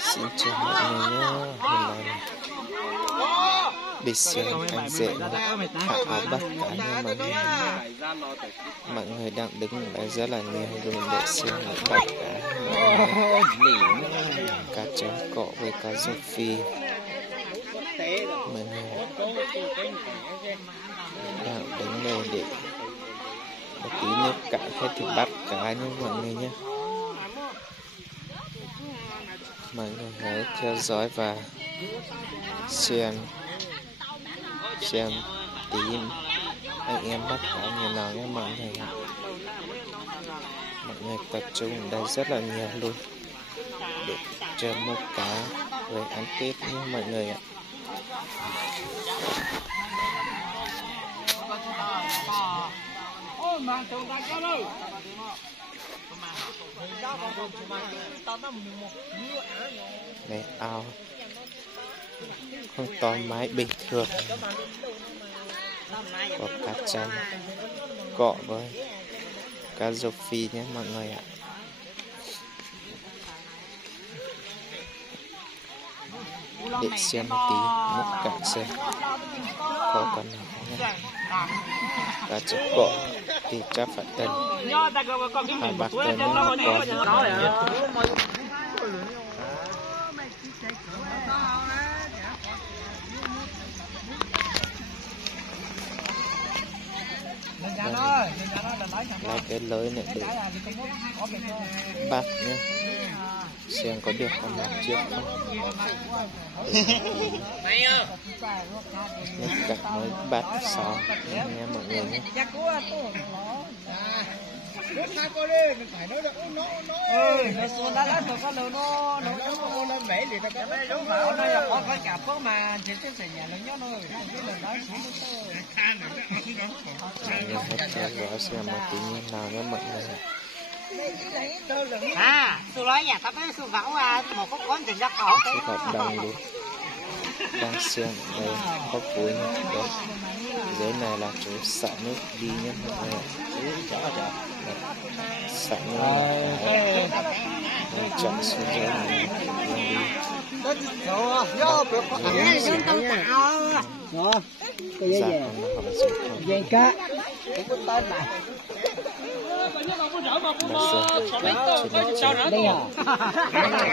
Xin chào mọi người nhé. Hôm nay đi xem anh Dệ thả áo bắt cá nha mọi người. Mọi người đang đứng ở rất là nhiều luôn để xem những bắt cá. Cá trắng cọ với cá rô phi. Mọi người đang đứng đây để một tí nước cạn hết thì bắt cá nha mọi người nhé. Mọi người hãy theo dõi và xem tí anh em bắt cá như nào nhé mọi người ạ. Mọi người tập trung ở đây rất là nhiều luôn để chờ mua cá với ăn Tết nhé mọi người ạ. Đây ao không to mái bình thường, có cá chấm cọ với cá rô phi nhé mọi người ạ. Để xem một tí nước cạn xem có con nào không nhé. Cá chấm cọ thì chắc phải tần 2 bạc tần có. Lấy cái lưới này để bắt nhé, xem có được con nào trước không. Nước cạn mới bắt sao nghe mọi người nhé. Theo dõi xem một tí như nào nhé mọi người. Tôi nói nhà tao phải gạo một con thì ra khẩu rất là đông luôn, đang xem đây có cuối nữa. Dưới này là chỗ xả nước đi nhé mọi người. Xả nước chọn xuống dưới này đi.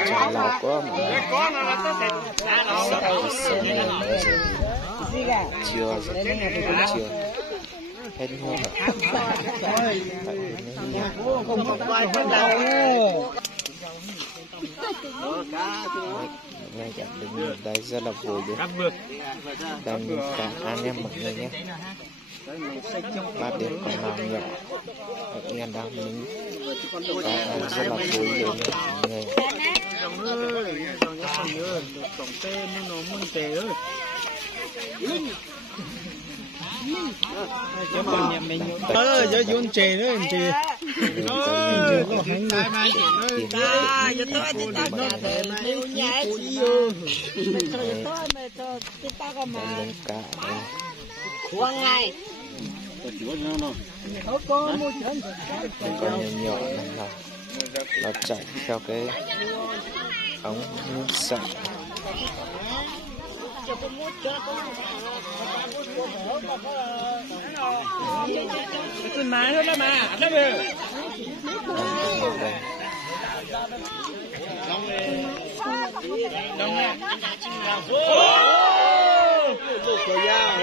Chả lâu quá mà chưa hết luôn ngay cả đứng ở đây rất là vui luôn, đang cả anh em mọi người nhé. Bắt được con nào nhỏ anh em đang đứng và ăn rất là vui luôn mọi người. Giờ vốn chè đó anh chị. Quăng ngay. Con nhỏ này là nó chạy theo cái ống nước xả. Cái máy đó mà, đó về. Đông nè. Ô! Trời ơi.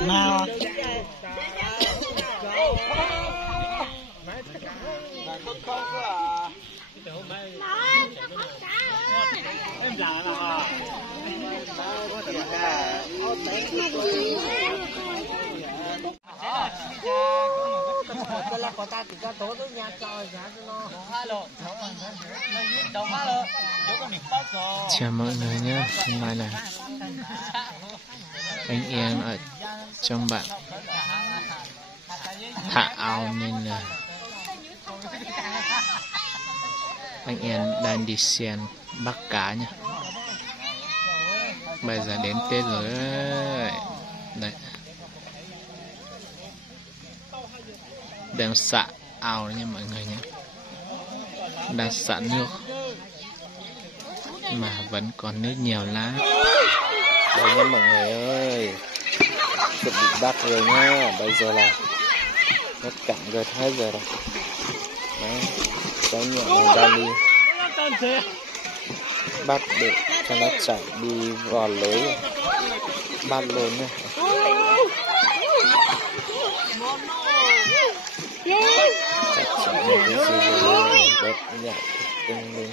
Nào. Em già là chào mọi người nhé. Hôm nay là anh em ở trong bạn thả ao nên là Anh em đang đi xem bắt cá nhá. Bây giờ đến Tết rồi đấy. Đấy. Đang xả ao nha mọi người nhé. Đang xả nước mà vẫn còn nước nhiều lắm. Đây nha mọi người ơi, chuẩn bị bắt rồi nha. Bây giờ là nó cạn rồi, hết giờ rồi. Đấy, cái nhỏ mình đang đi bắt để cho nó chạy đi vào lưới, bắt luôn nha. Chạy một cái gì luôn, đất nhảy tung lên.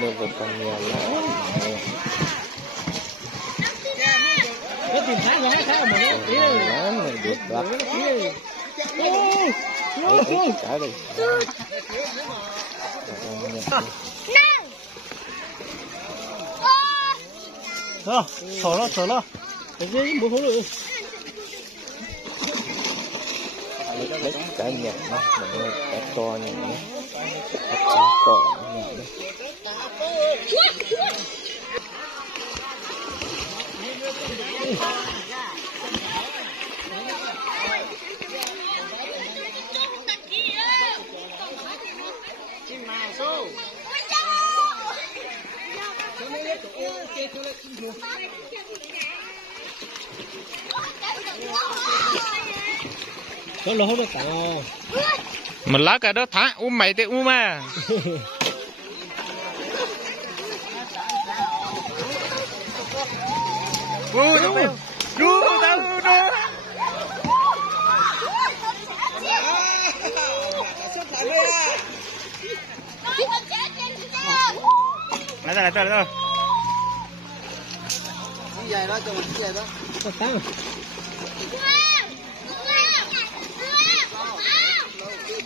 Nước vẫn còn nhiều lắm. Nó tìm thấy rồi, thấy mà nó tí rồi. Lắm mình được bắt. Cái đi. Thôi, thở nó. Cái gì muốn không được. Lấy cái nhặt nó, mình cái to như này. Cái trắng cỏ nhặt đi. Nó lỗ nó tao. Mình lá cái đó thả mày thì mà. Lại rồi. Dài đó cho mình dài đó. Tao.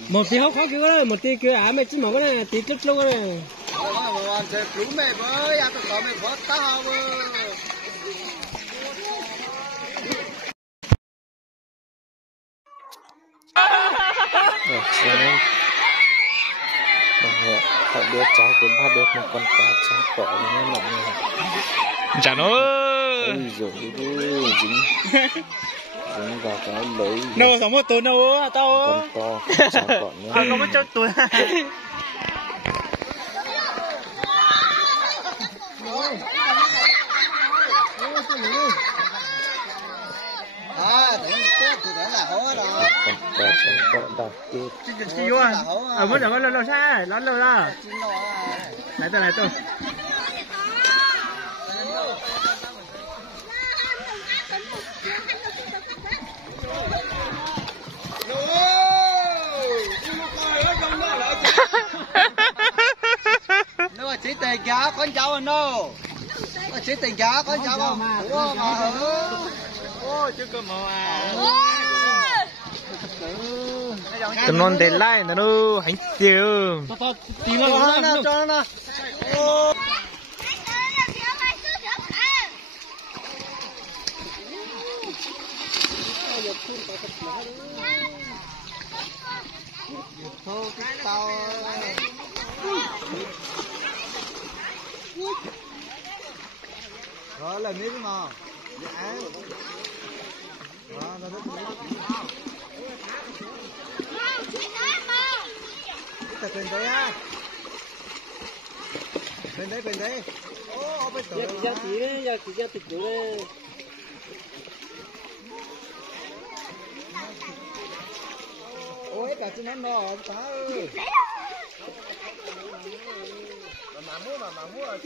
Một tí hốc kêu đó, một tí kêu mày chỉ một cái này, tí lúc đó. Đúng mày với, ăn tao mày có tao với. Rồi, xem hãy đưa cháu tới bắt được một con cá trắng cỏ nha mọi người. Chả nó rồi dính vào cái lưới. Đâu có một túi đâu tao. Con to trắng cỏ nha. Có một chút túi. Con to trắng cỏ đặc biệt. Chị vô à? Mới được lâu xa, lót lâu ra. Lại tôi. Nếu mà chỉ tiền giá con cháu anh đâu. Chỉ tiền giá con cháu không? Ủa mà ôi chứ cơ mà. Tụi non để lại nó hành tiêu. Tí nó cho nó. Rồi làm miếng mà. Dạ. Đó, nó rất Bên đấy á. Bên đấy. Ô, bên đó. Giờ tí tịch đấy. Ôi, cả trên nó nọ, tá ơi. Mà mua rồi.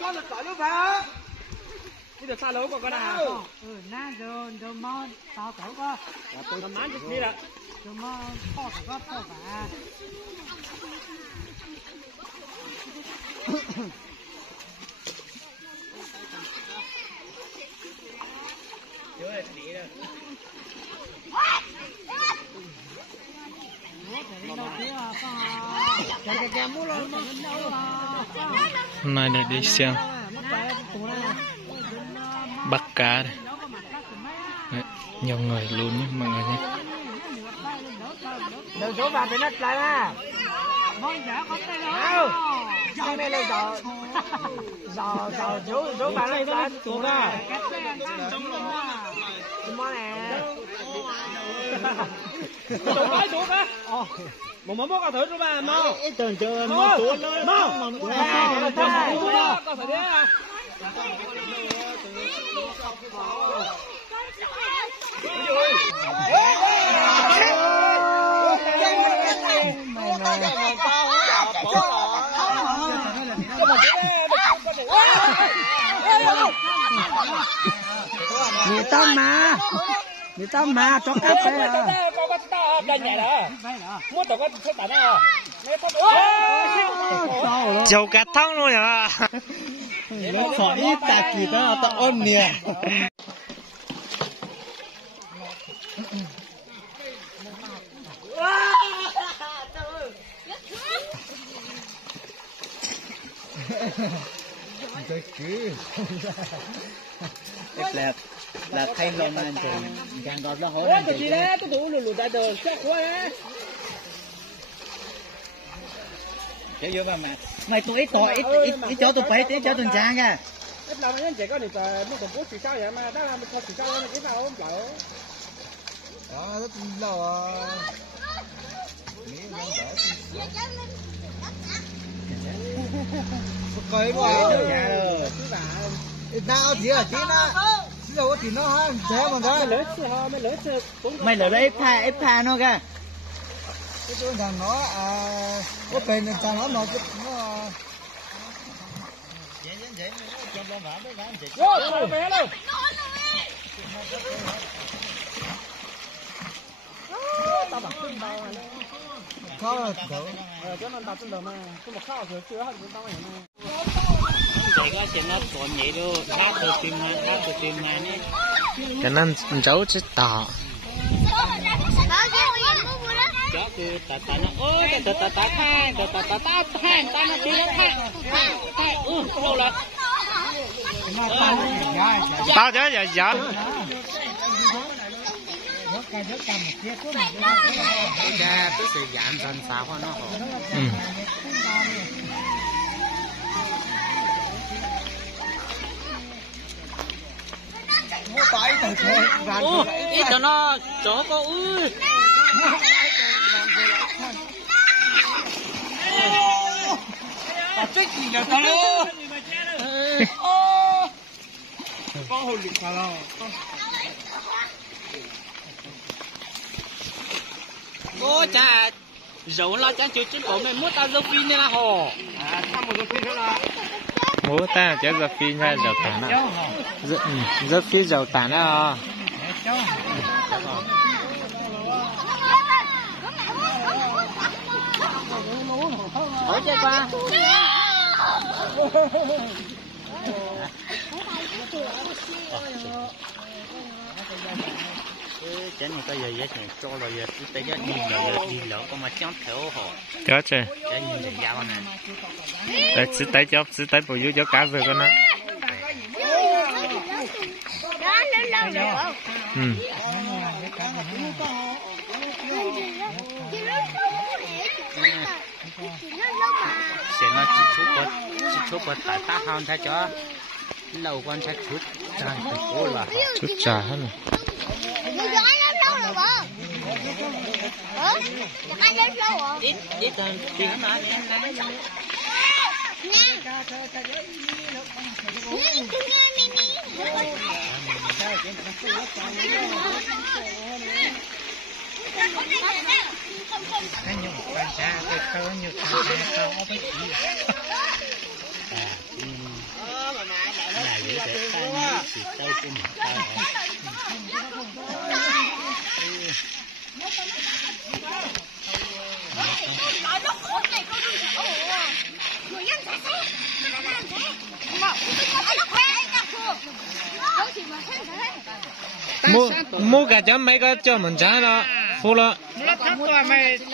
Con là cỏ nước phá. Đi được xa lối của con nào? Na rồi mau tao cỏ con. Làm mán đi là. Hôm nay được đi xem bắt cá đây. Đấy, nhiều người luôn nhé mọi người nhé. Đừng số vào thì nó lại mà. Đâu? Trong đây là giò số vào đây nó xuống ra. Món nè. Xuống á. Một món bốc thử cho bà mau. Tưởng chờ mau xuống lên. Mau. Có phải thế à? Người ta mà cho cáp đây à. Chầu cá thông luôn à. Nó khỏi ít tạ kỳ ta ta ôn nè. Là thay lòng anh thì càng gọt nó hổ anh thì đấy tôi đủ lùi ra đường chắc quá đấy chơi vô mà mày tụi ít cho tụi bay ít cho tụi trang kìa ít làm anh chị có thì nó còn bố chỉ sao vậy mà đó là mình không chỉ sao nó chỉ vào không lỡ đó rất lâu à coi quá nhà rồi nào chỉ là tí na đâu thì nó ha thế mà đó mày lỡ đấy ép pha nó kìa cái thằng nó có bên thằng nó nó vậy cho nó vào với anh chị vô bé luôn tao bảo khinh bao này khó rồi cho nên tao tin được mà có một khao rồi chưa hết tao mày rồi có chuyện nó còn vậy đâu đá từ tìm này nè cái nên cháu chết tỏ chó cứ ta nó ôi ta hai ta nó đi hai đâu là tao chứ giờ cha tôi sẽ giảm dần sao nó ít cho nó chó có ui chết gì là tao luôn có hồi lụt sao đâu ô cha dầu lo cha chịu chính cổ mình muốn tao dâu phi nên là hồ thăm một dâu phi nữa là bố ta chứ giờ phi hay dầu tản à rất phi dầu tản à hỏi chơi qua cái này có gì vậy cho là giờ tới giờ đi lỡ có mà chán thở hồ chết chứ cái nhìn là dao này để chỉ tay bùi vô cho cá vừa con nó sẽ nó chỉ chút bớt tại ta hòn thay cho lâu con sẽ chút trời cố là chút trà hết rồi ít hơn tiếng nói cái nhung quan sát cái khâu như khâu có cái gì là giữ để ta chỉ tay của mình mua cả chấm mấy cái cho mình trả đó phụ了。nó thắt qua mày cho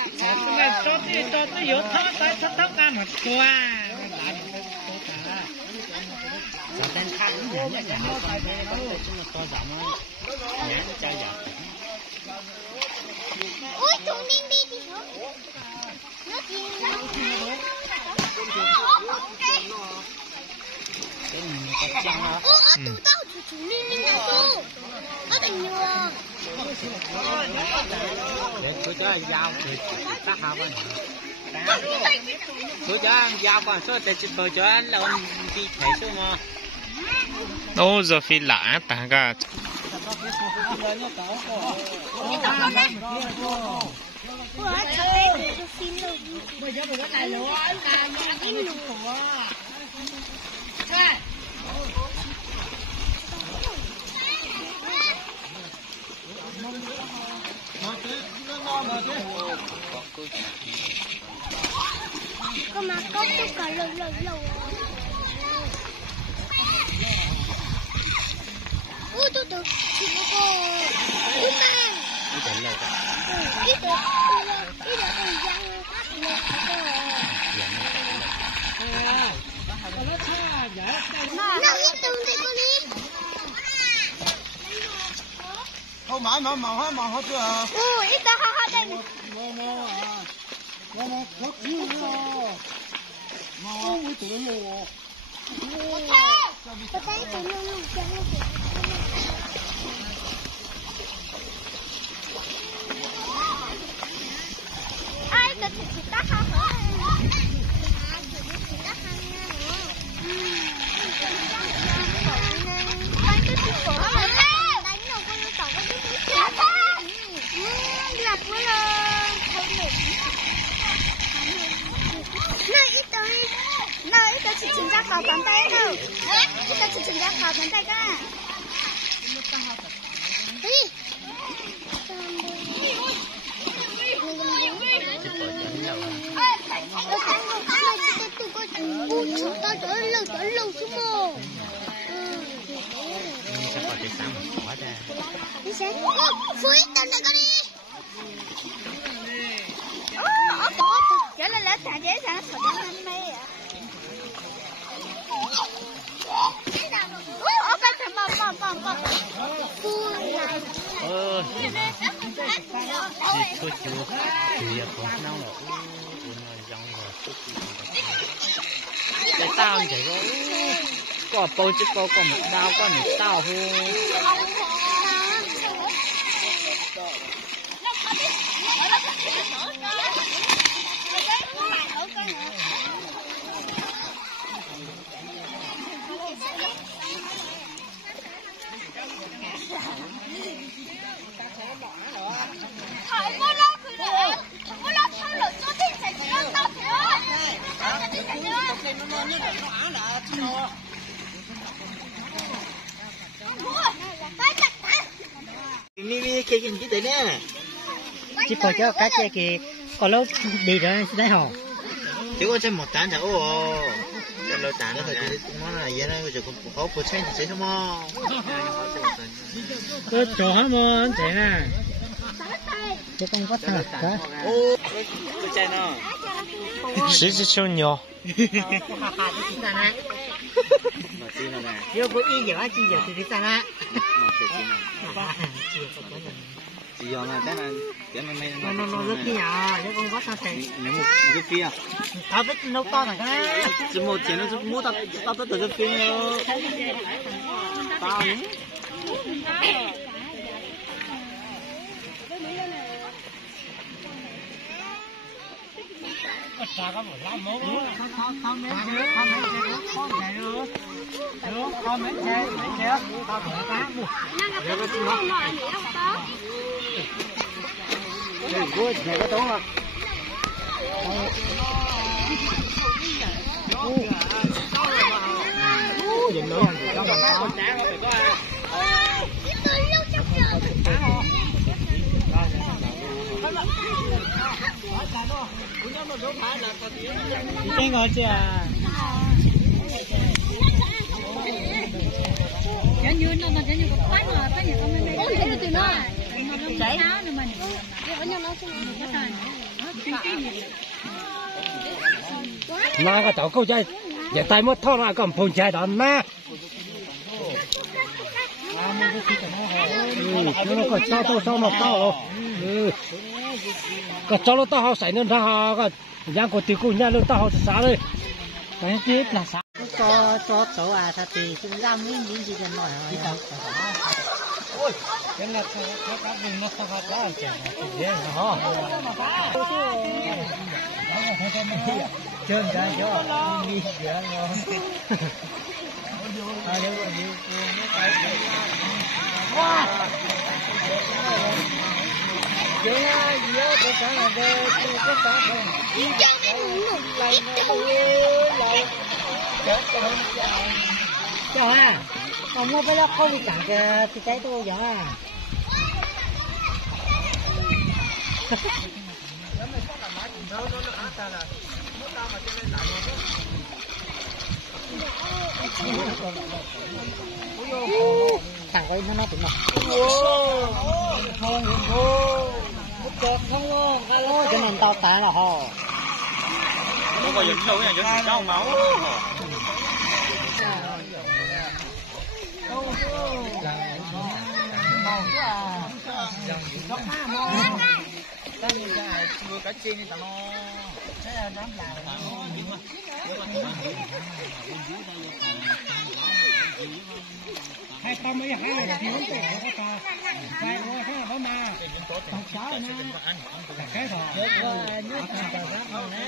tôi yếu thắt cả một qua. Ui, thùng đi đi đi. Nó gì đó. Tụi tao chủ Minh này cô. Nó thành nhiều. Để tôi cho dao thì tác hợp anh. Tôi cho dao còn số để chụp cho anh là ông đi thấy số mà. Ô giờ phi lạ ta cả. Có mà có chút cả lâu. Ui, tôi chỉ có cô. Ui mà. Ít được thời gian khác nữa. Nào ít từng thì con đi. Không mãi mà màu hết chưa? Ui, ít ta ha đây. Nó chiếu nữa. Màu mới tự mua. Tôi thấy tụi nó luôn chẳng được. Ai tự chỉ ta ha hả? Chỉ ta ha nha. Đánh cái gì của nó? Đánh đâu con nó tỏ cái gì chết á. Lập nó lên. Nơi ít chỉ chính xác vào bàn tay đâu. Ít chỉ chính xác vào bàn tay cả. Lâu xuống mồ. Sẽ có cái sáng một quá ra. Đi xem. Phui tên này con đi. Chở lên lết thả dễ sáng sổ cho anh mê ạ. Ủa cái thằng bom. Phui lại. Chỉ thôi chú. Chỉ có nào là cái tao như thế có bầu chứ có một đau có một tao hô. Mimi kia cái gì đấy nè. Chỉ phải cho cá chê kì có lâu đi rồi sẽ đấy hả? Chỉ có trên một tán thôi ô. Trên lâu tán thôi thì nó là vậy đó, rồi cũng có bộ trên thì sao mà. Tôi cho hả mà thế nè. Chứ không có thật cả. Ô, cái chai nó. Sử dụng cho nhỏ. Chưa có ý gì hết, chỉ giờ thì sao á? Chỉ giờ là cái này Nó rất nhỏ, chứ không có thật thì. Nếu một cái kia. Tao biết nấu to này cái. Chỉ một chén nó mua tao tới cái kia nữa. Tao nữa. Chả có một lắm mốt không mấy xe tao phải cá mua để có tiếng nó cái cuối này có tốt không nhìn nữa cho mình có Cái ngồi chưa? Chả như nó chả như có bán mà bán nhiều không nên. Ôi cái từ nó. Đấy. Nó mình. Mà cái cháu câu chơi, giờ tay mất thọ lại còn phun chơi đó mà. Nó có cho tôi sao nó to rồi. Cái cháu nó to họ xảy nên họ cái giang của tiểu cung nhà nó to họ xả đây. Cái tiếp là xả. Cho tổ à thật thì chúng ta mới nhìn gì gần nổi rồi. Ôi, cái này các vùng nó sao quá chả dễ hả? Chơi ra cho đi giờ rồi. Chơi na gì á, tôi sáng là về tôi sáng không. Lại lại. Chào à. Còn mua cái đó không bị cản cái trái tôi giống à. Thằng coi nó tụi nó. Không không Ôi cái mình tao tả là hồ. Nó có dính đâu cái này cho máu. Chưa cả chiên tao nó sẽ dám làm Hai con mấy hai là thì không thể có ta. Hai ngôi hai đó mà. Tao sáu nè. Cái thôi. nhớ thằng tao dám nè.